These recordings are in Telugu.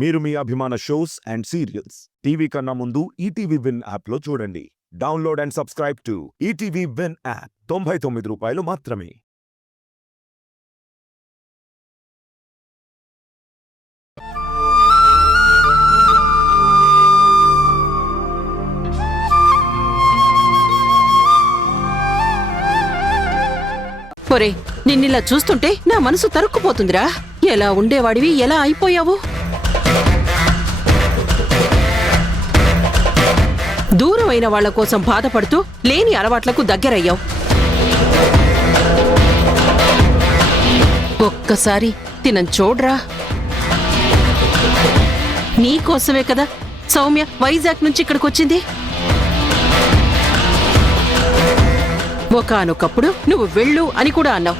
మీరు మీ అభిమాన షోస్ అండ్ సీరియల్స్ టీవీ కన్నా ముందు ఈటీవీ విన్ యాప్లో చూడండి. Download and subscribe to ETV win app. 99 రూపాయలు మాత్రమే. ఒరే, నిన్నిలా చూస్తుంటే నా మనసు తరుక్కుపోతుందిరా. ఎలా ఉండేవాడివి, ఎలా అయిపోయావు? దూరమైన వాళ్ల కోసం బాధపడుతూ లేని అలవాట్లకు దగ్గరయ్యావు. ఒక్కసారి తినని చూడ్రా. నీకోసమే కదా సౌమ్య వైజాగ్ నుంచి ఇక్కడికొచ్చింది. ఒకానొకప్పుడు నువ్వు వెళ్ళు అని కూడా అన్నావు.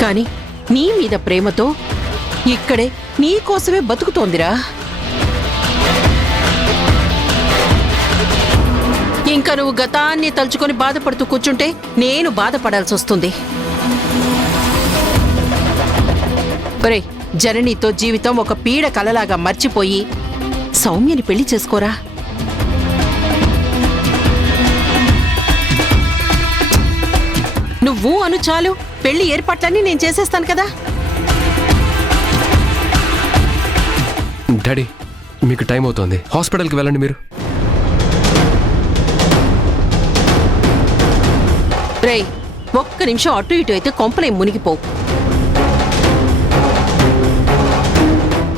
కాని నీ మీద ప్రేమతో ఇక్కడే నీకోసమే బతుకుతోందిరా. ఇంకా నువ్వు గతాన్ని తలుచుకొని బాధపడుతూ కూర్చుంటే నేను బాధపడాల్సి వస్తుంది. ఒరే, జననితో జీవితం ఒక పీడ కలలాగా మర్చిపోయి సౌమ్యని పెళ్లి చేసుకోరా. నువ్వు అను చాలు, పెళ్లి ఏర్పాట్లన్నీ నేను చేసేస్తాను కదా. డాడీ, మీకు టైం అవుతోంది, హాస్పిటల్కి వెళ్ళండి. మీరు రేయ్, ఒక్క నిమిషం అటు ఇటు అయితే కొంపలే మునిగిపోవు.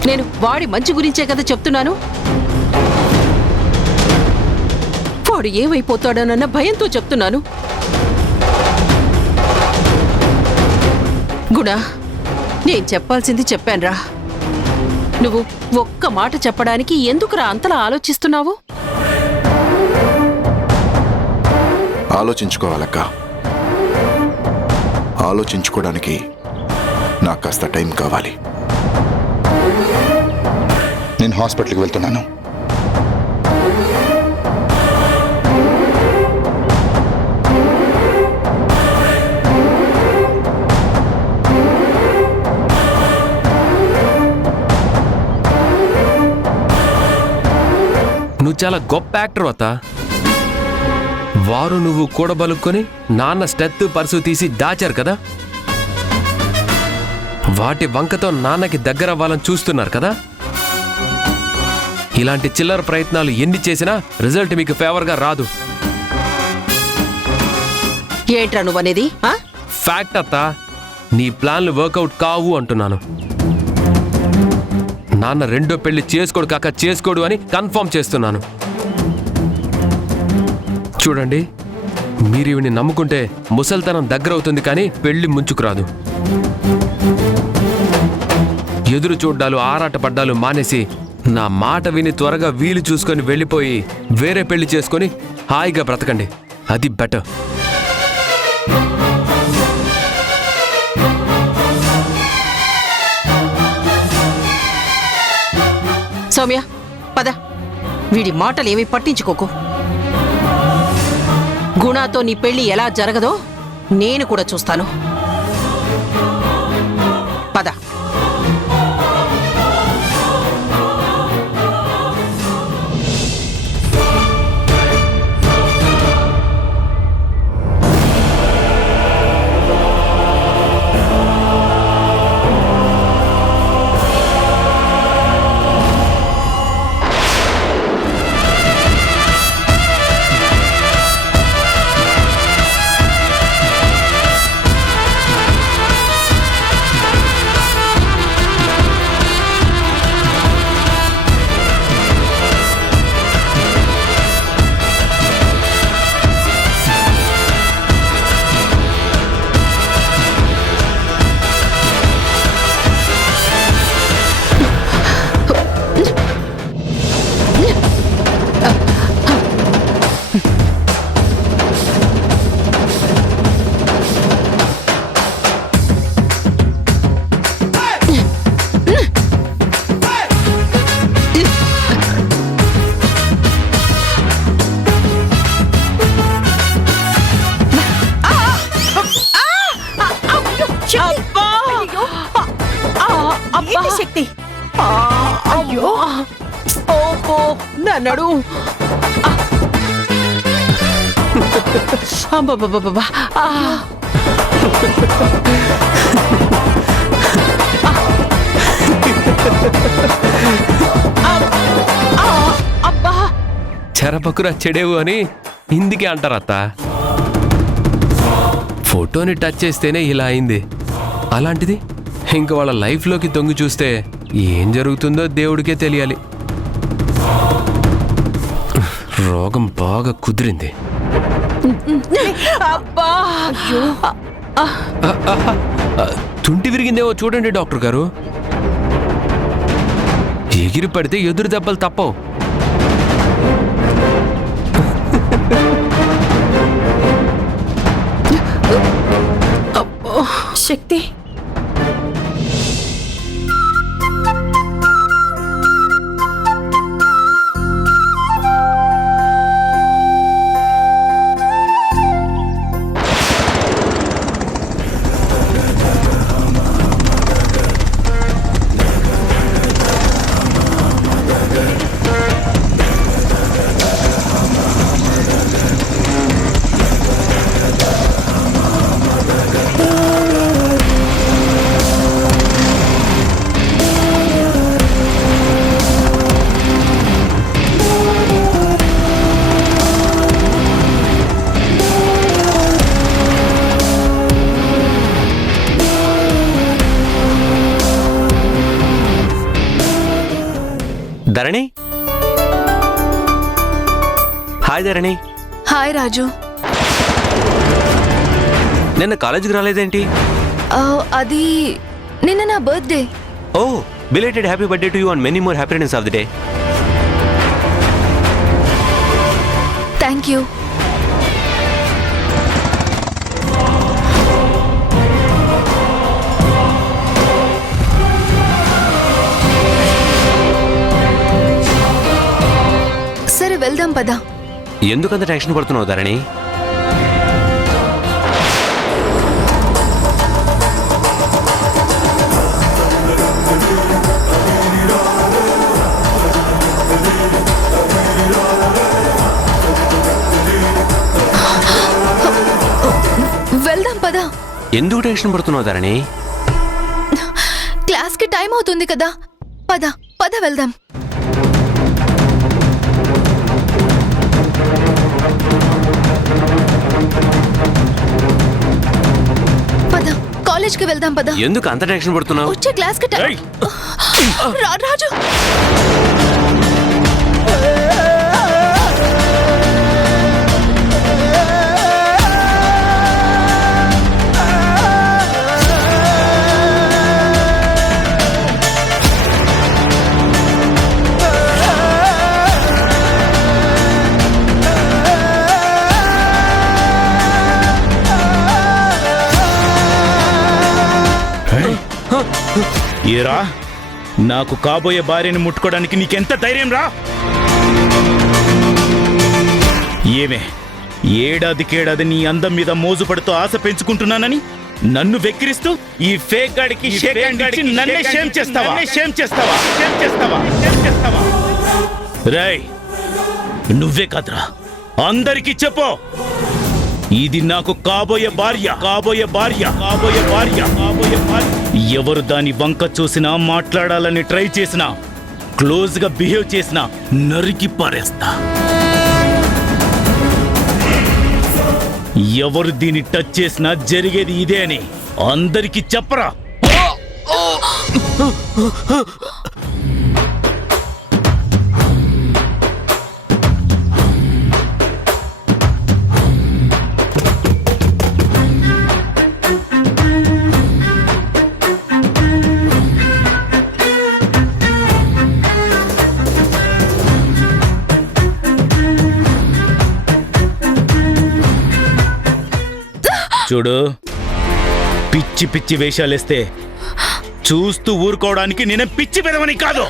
నేను వాడి మంచి గురించే కదా చెప్తున్నాను. వాడు ఏమైపోతాడోనన్న భయంతో చెప్తున్నాను. గుణ, నేను చెప్పాల్సింది చెప్పానురా. నువ్వు ఒక్క మాట చెప్పడానికి ఎందుకురా అంతలా ఆలోచిస్తున్నావు? ఆలోచించుకోవాలక్క. ఆలోచించుకోవడానికి నాకు కాస్త టైం కావాలి. నేను హాస్పిటల్కి వెళ్తున్నాను. నువ్వు చాలా గొప్ప యాక్టర్ అత్త. వారు నువ్వు కూడబలుక్కొని నాన్న స్టెత్ పర్సు తీసి దాచారు కదా. వాటి వంకతో నాన్నకి దగ్గర అవ్వాలని చూస్తున్నారు కదా. ఇలాంటి చిల్లర ప్రయత్నాలు ఎన్ని చేసినా రిజల్ట్ మీకు ఫేవర్గా రాదు. ఏంట్రా నువ్వనేది? ఫ్యాక్ట్ అత్త, నీ ప్లాన్లు వర్కౌట్ కావు అంటున్నాను. నాన్న రెండో పెళ్లి చేసుకోడు కాక చేసుకోడు అని కన్ఫర్మ్ చేస్తున్నాను. చూడండి, మీరు ఇవిని నమ్ముకుంటే ముసల్తనం దగ్గర అవుతుంది కానీ పెళ్లి ముంచుకురాదు. ఎదురు చూడ్డాలు ఆరాటపడ్డాలు మానేసి నా మాట విని త్వరగా వీలు చూసుకొని వెళ్ళిపోయి వేరే పెళ్లి చేసుకొని హాయిగా బ్రతకండి. అది బెటర్. సౌమ్య, పద. వీడి మాటలేమీ పట్టించుకోకు. గుణాతో నీ పెళ్లి ఎలా జరగదో నేను కూడా చూస్తాను. పద. అబ్బో నా నడు అబ్బబ్బబ్బబ్బా. అబ్బా చెరపకురా చెడేవు అని హిందీకి అంటారత్త. ఫోటోని టచ్ చేస్తేనే ఇలా అయింది, అలాంటిది ఇంక వాళ్ళ లైఫ్లోకి తొంగి చూస్తే ఏం జరుగుతుందో దేవుడికే తెలియాలి. రోగం బాగా కుదిరింది. అబ్బా తుంటి విరిగిందేమో చూడండి డాక్టర్ గారు. ఎగిరి పడితే ఎదురు దెబ్బలు తప్పవు. శక్తి ధరణి, హాయ్ ధరణి. హాయ్ రాజు. నిన్న కాలేజీకి రాలేదేంటి? అది నిన్న నా బర్త్డే. ఓ, belated happy birthday to you and many more happiness of the day. Thank you. సరే వెళ్దాం పదా. ఎందుకంత టెన్షన్ పడుతున్నావు ధరణి? వెళ్దాం పదా. ఎందుకు టెన్షన్ పడుతున్నావు ధరణి? క్లాస్కి టైం అవుతుంది కదా. పద పద వెళ్దాం. పద కాలేజ్కి వెళ్దాం పద. ఎందుకు అంత టెన్షన్ పడుతున్నావు? వచ్చే క్లాస్కి టైం. రాజు ఏరా, నాకు కాబోయే భార్యని ముట్టుకోవడానికి నీకెంత ధైర్యం రా? ఏమే, ఏడాదికేడాది నీ అందం మీద మోజుపడుతూ ఆశ పెంచుకుంటున్నానని నన్ను వెక్కిరిస్తూ ఈ ఫేక్ గాడికి నన్నే షేమ్ చేస్తావా? రేయ్, నువ్వే కాదురా, అందరికీ చెప్పు, ఇది నాకు కాబోయే భార్య. ఎవరు దాని వంక చూసినా, మాట్లాడాలని ట్రై చేసినా, క్లోజ్ గా బిహేవ్ చేసినా నరికి పారేస్తా. ఎవరు దీన్ని టచ్ చేసినా జరిగేది ఇదే అని అందరికీ చెప్పరా. చూడు, పిచ్చి పిచ్చి వేషాలేస్తే చూస్తూ ఊరుకోవడానికి నేనే పిచ్చి పెదవని కాదు.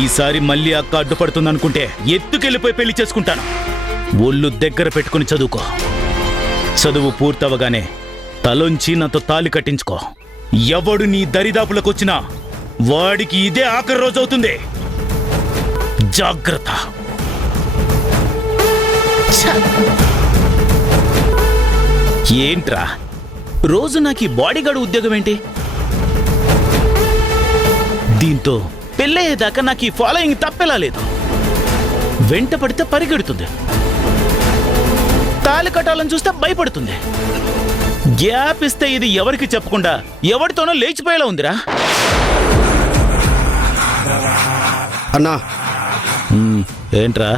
ఈసారి మళ్ళీ అక్క అడ్డుపడుతుందనుకుంటే ఎత్తుకెళ్ళిపోయి పెళ్లి చేసుకుంటాను. ఒళ్ళు దగ్గర పెట్టుకుని చదువుకో. చదువు పూర్తవగానే తలొంచి నాతో తాళి కట్టించుకో. ఎవడు నీ దరిదాపులకు వచ్చినా వాడికి ఇదే ఆఖరి రోజు అవుతుంది. జాగ్రత్త. ఏంట్రా రోజు నాకు ఈ బాడీగార్డ్ ఉద్యోగం ఏంటి? దీంతో పెళ్ళయ్యేదాకా నాకు ఈ ఫాలోయింగ్ తప్పేలా లేదు. వెంట పడితే పరిగెడుతుంది, తాళి కట్టాలని చూస్తే భయపడుతుంది. గ్యాప్ ఇస్తే ఇది ఎవరికి చెప్పకుండా ఎవరితోనో లేచిపోయేలా ఉందిరా. అన్నా ఏంట్రా?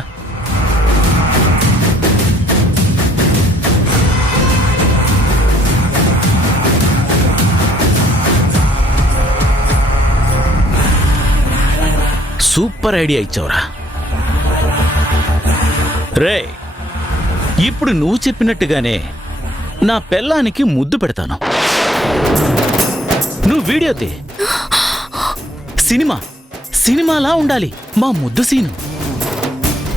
Super idea ఇచ్చావురా. రే, ఇప్పుడు నువ్వు చెప్పినట్టుగానే నా పెళ్ళానికి ముద్దు పెడతాను. నువ్వు వీడియో తీ. సినిమాలా ఉండాలి మా ముద్దు సీను.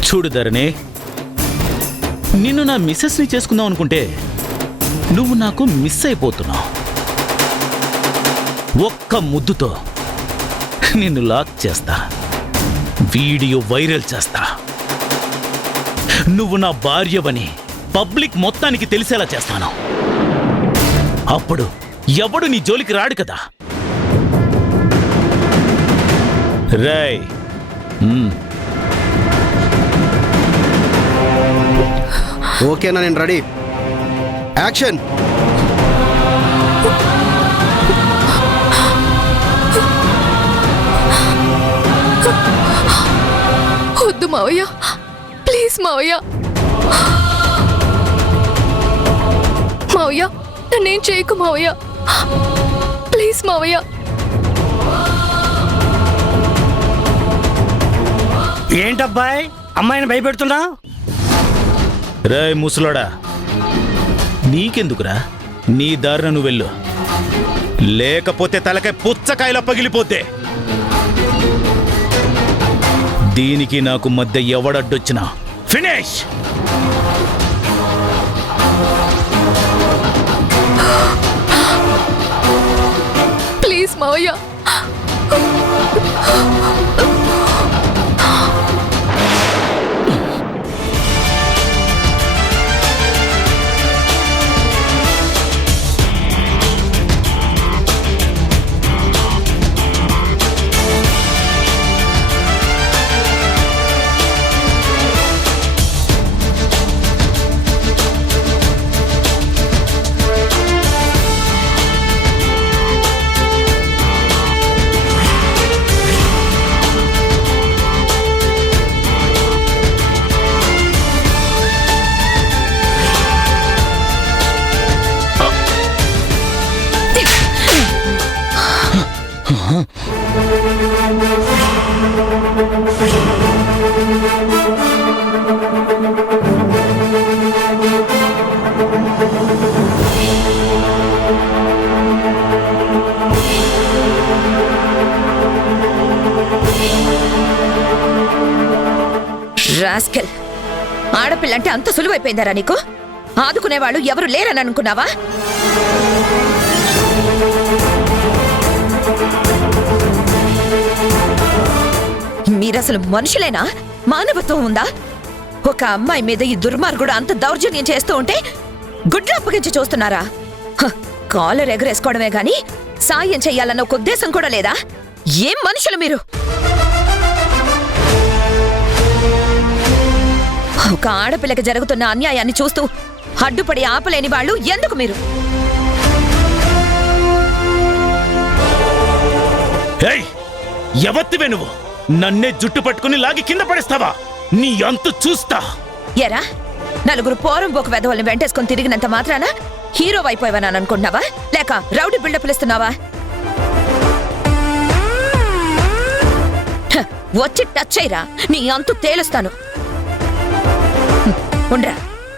చూడు ధరణి, నిన్ను నా మిస్సెస్ని చేసుకుందాం అనుకుంటే నువ్వు నాకు మిస్ అయిపోతున్నావు. ఒక్క ముద్దుతో నిన్ను లాక్ చేస్తా, వీడియో వైరల్ చేస్తా. నువ్వు నా భార్యవని పబ్లిక్ మొత్తానికి తెలిసేలా చేస్తాను. అప్పుడు ఎవడు నీ జోలికి రాడు కదా. రేయ్, ఓకేనా? నేను రెడీ. యాక్షన్. వద్దు మావయ్య, ప్లీజ్ మావయ్య. మావయ్య, నన్నేం చేయకు మావయ్య, ప్లీజ్ మావయ్య. ఏంటబ్బాయ్ అమ్మాయిని భయపెడుతున్నా? రేయ్ ముసలోడా, నీకెందుకురా? నీ దారిన నువ్వు వెళ్ళు, లేకపోతే తలకాయ పుచ్చకాయలా పగిలిపోతే. దీనికి నాకు మధ్య ఎవడడ్డొచ్చినా ఫినిష్. ప్లీజ్ మావయ్య. రాస్కెల్, ఆడపిల్లంటే అంత సులువైపోయిందారా నీకు? ఆదుకునేవాళ్ళు ఎవరు లేరని అనుకున్నావా? మీరసలు మనుషులేనా? మానవత్వం ఉందా? ఒక అమ్మాయి మీద ఈ దుర్మార్గుడు అంత దౌర్జన్యం చేస్తూ ఉంటే గుడ్లు అప్పగించి చూస్తున్నారా? కాలర్ ఎగరేసుకోవడమే గాని సాయం చెయ్యాలన్న ఒక ఉద్దేశం కూడా లేదా? ఏం మనుషులు మీరు? ఒక ఆడపిల్లకి జరుగుతున్న అన్యాయాన్ని చూస్తూ అడ్డుపడి ఆపలేని వాళ్ళు ఎందుకు మీరు? ఎవత్తివే నువ్వు? నన్నే జుట్టు పట్టుకుని లాగి కింద పడేస్తావా? నీ అంతు చూస్తా. ఎరా, నలుగురు పోరంబోకు వెధవల్ని వెంటేసుకొని తిరిగినంత మాత్రాన హీరో అయిపోయావని అనుకుంటున్నావా? లేక రౌడీ బిల్డప్లు ఇస్తున్నావా? వచ్చి టచ్ అయ్యరా, నీ అంతు తేలుస్తాను. ఉండ్రా,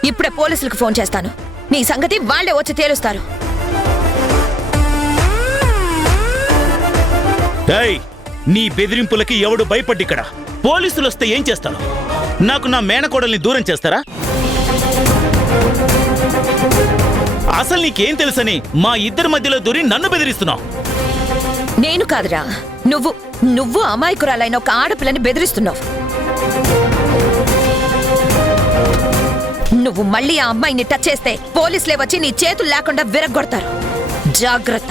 ఇప్పుడే పోలీసులకు ఫోన్ చేస్తాను. నీ సంగతి వాళ్లే వచ్చి తేలుస్తారు. నీ బెదిరింపులకి ఎవడు భయపడ్డిక్కడ? పోలీసులు వస్తే ఏం చేస్తాను? నాకు నా మేనకోడల్ని దూరం చేస్తారా? అసలు నీకేం తెలుసని మా ఇద్దరి మధ్యలో దూరి నన్ను బెదిరిస్తున్నావు? నేను కాదురా, నువ్వు అమాయకురాలైన ఒక ఆడపిల్లని బెదిరిస్తున్నావు. నువ్వు మళ్ళీ ఆ అమ్మాయిని టచ్ చేస్తే పోలీసులే వచ్చి నీ చేతులు లేకుండా విరగ్గొడతారు. జాగ్రత్త.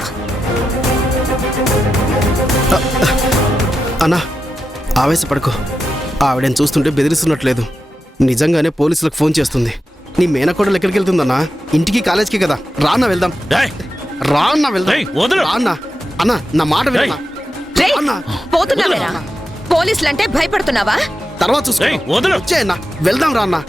అన్నా ఆవేశపడకు. ఆవిడని చూస్తుంటే బెదిరిస్తున్నట్లేదు. నిజంగానే పోలీసులకు ఫోన్ చేస్తుంది. నీ మేనకోడలు ఎక్కడికి వెళ్తుందన్నా? ఇంటికి కాలేజ్కి కదా. రాన్నా వెళ్దాం. రాన్నా వెళ్దాం. రాన్నా అన్నా, నా మాట వినన్నా. రేయ్, పోతున్నావేరా? పోలీసులంటే భయపడుతున్నావా? తర్వాత చూసుకో. వచ్చేయన్నా, వెళ్దాం. రాన్నా.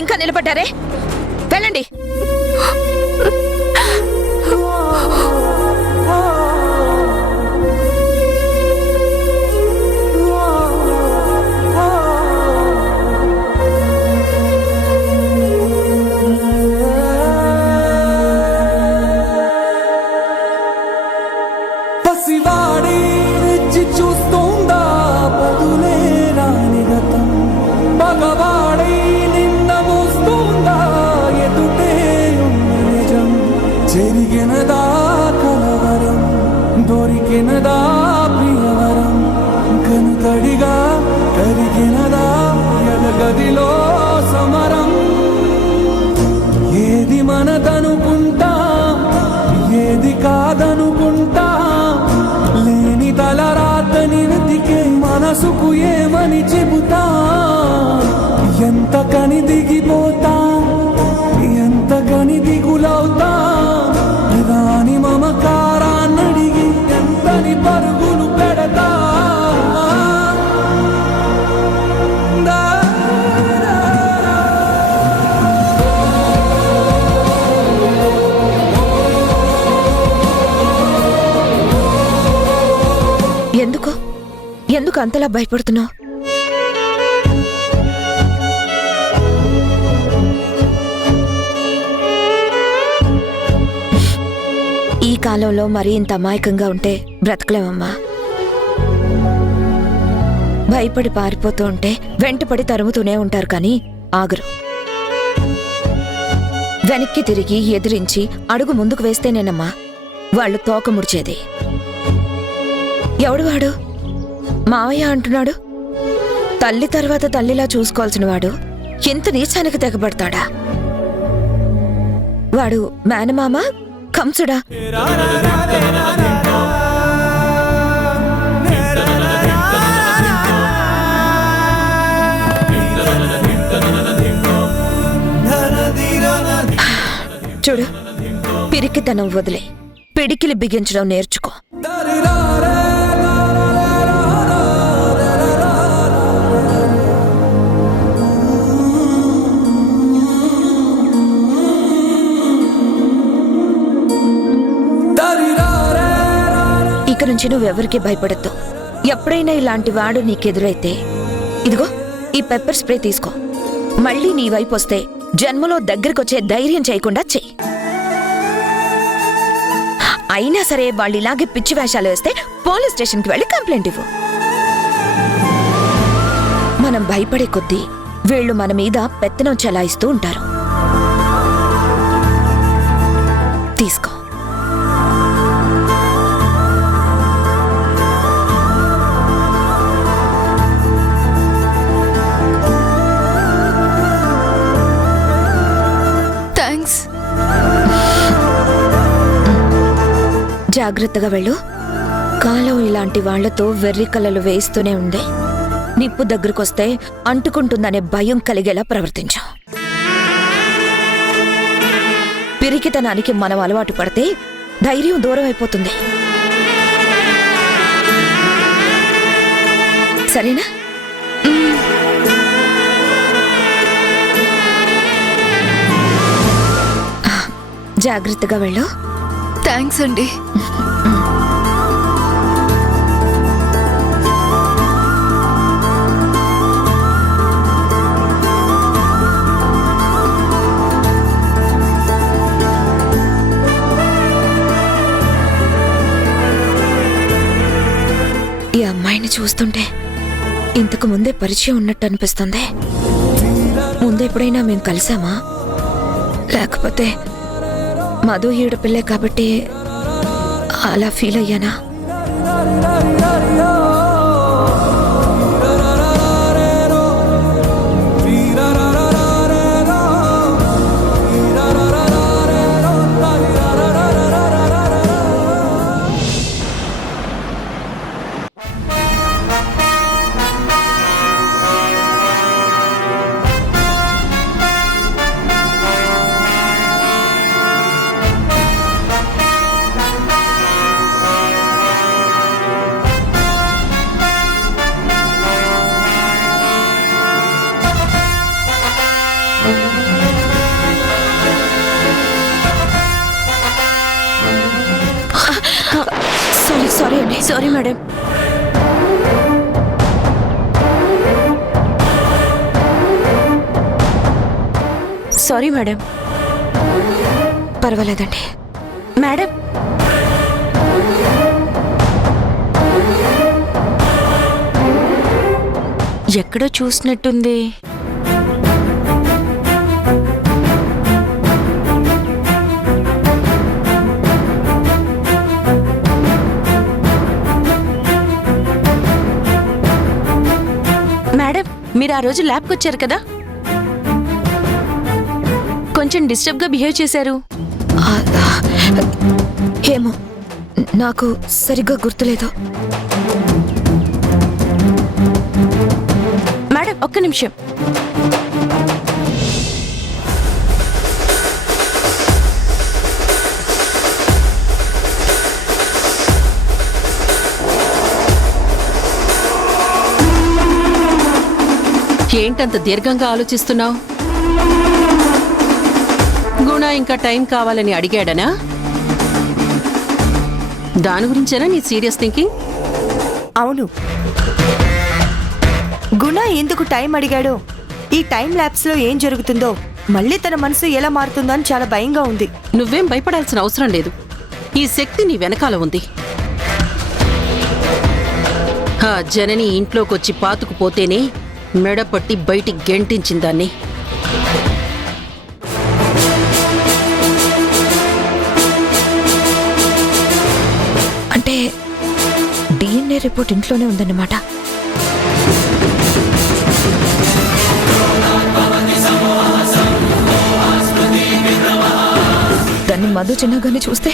ఇంకా నిలబడ్డారే? వెళ్ళండి. చూస్తుందా బదులే రాని గతం, మగవాడై నిన్న మోస్తుందా ఎదుటే ఉన్న నిజం, జరిగినదా కలవరం, దొరికినదా ప్రియవరం, కనుతడిగా కరిగినదా ఎదగదిలో సమరం. ఏది మనదనుకుంటా, ఏది కాదనుకుంటా, లేని తలరాతని వెతికే మనసుకు ఏమని చెబుతా. ఎంత కని దిగిపోతా, ఎంత కని దిగులవుతా, రాని మమకారాన్నడిగి ఎంతని పరుగులు పెడతా. ఎందుకు అంతలా భయపడుతున్నావు? ఈ కాలంలో మరీ ఇంత అమాయకంగా ఉంటే బ్రతకలేమమ్మా. భయపడి పారిపోతూ ఉంటే వెంటపడి తరుముతూనే ఉంటారు కానీ ఆగరు. వెనక్కి తిరిగి ఎదిరించి అడుగు ముందుకు వేస్తేనేనమ్మా వాళ్ళు తోక ముడిచేది. ఎవడు వాడు? మావయ్య అంటున్నాడు. తల్లి తర్వాత తల్లిలా చూసుకోవాల్సిన వాడు ఎంత నీచానికి తెగబడతాడా? వాడు మేనమామ కంసుడా? చూడు, పిరికితనం వదిలే పిడికిలి బిగించడం నేర్చుకో. ఇక నుంచి నువ్వెవరికి భయపడద్దు. ఎప్పుడైనా ఇలాంటి వాడు నీకెదురైతే ఇదిగో ఈ పెప్పర్ స్ప్రే తీసుకో. మళ్ళీ నీ వైపు వస్తే జన్మలో దగ్గరకొచ్చే ధైర్యం చేయకుండా చెయ్యి. అయినా సరే వాళ్ళు ఇలాగే పిచ్చి వేషాలు వేస్తే పోలీస్ స్టేషన్కి వెళ్ళి కంప్లైంట్ ఇవ్వు. మనం భయపడే కొద్దీ వీళ్ళు మన మీద పెత్తనం చెలాయిస్తూ ఉంటారు. తీసుకో. థ్యాంక్స్. జాగ్రత్తగా వెళ్ళు. కాలం ఇలాంటి వాళ్లతో వెర్రి కలలు వేస్తూనే ఉంది. నిప్పు దగ్గరకొస్తే అంటుకుంటుందనే భయం కలిగేలా ప్రవర్తించు. పిరికితనానికి మనం అలవాటు పడితే ధైర్యం దూరం అయిపోతుంది. సరేనా? జాగ్రత్తగా వెళ్ళు. థ్యాంక్స్ అండి. ఈ అమ్మాయిని చూస్తుంటే ఇంతకు ముందే పరిచయం ఉన్నట్టు అనిపిస్తుంది. ముందెప్పుడైనా మేము కలిసామా? లేకపోతే మధు ఈడ పిల్లే కాబట్టి అలా ఫీల్ అయ్యానా? సారీ అండి. Sorry madam. Sorry madam. పర్వాలేదండి. మేడం, ఎక్కడో చూసినట్టుంది. మేడం, మీరు ఆ రోజు ల్యాబ్కి వచ్చారు కదా, కొంచెం డిస్టర్బ్గా బిహేవ్ చేశారు. ఏమో, నాకు సరిగ్గా గుర్తులేదు. మేడం, ఒక్క నిమిషం. ఏంటంత దీర్ఘంగా ఆలోచిస్తున్నావు? గుణ ఇంకా టైం కావాలని అడిగాడనా? దాని గురించేనా నీ సీరియస్ థింకింగ్? అవును. గుణ ఎందుకు టైం అడిగాడో, ఈ టైం ల్యాబ్స్ లో ఏం జరుగుతుందో, మళ్ళీ తన మనసు ఎలా మారుతుందో అని చాలా భయంగా ఉంది. నువ్వేం భయపడాల్సిన అవసరం లేదు. ఈ శక్తి నీ వెనకాల ఉంది. ఆ జనని ఇంట్లోకొచ్చి పాతుకుపోతేనే మెడపట్టి బయటికి గెంటించిందాన్ని. అంటే డిఎన్ఏ రిపోర్ట్ ఇంట్లోనే ఉందన్నమాట. దాన్ని మధు చిన్నగానే చూస్తే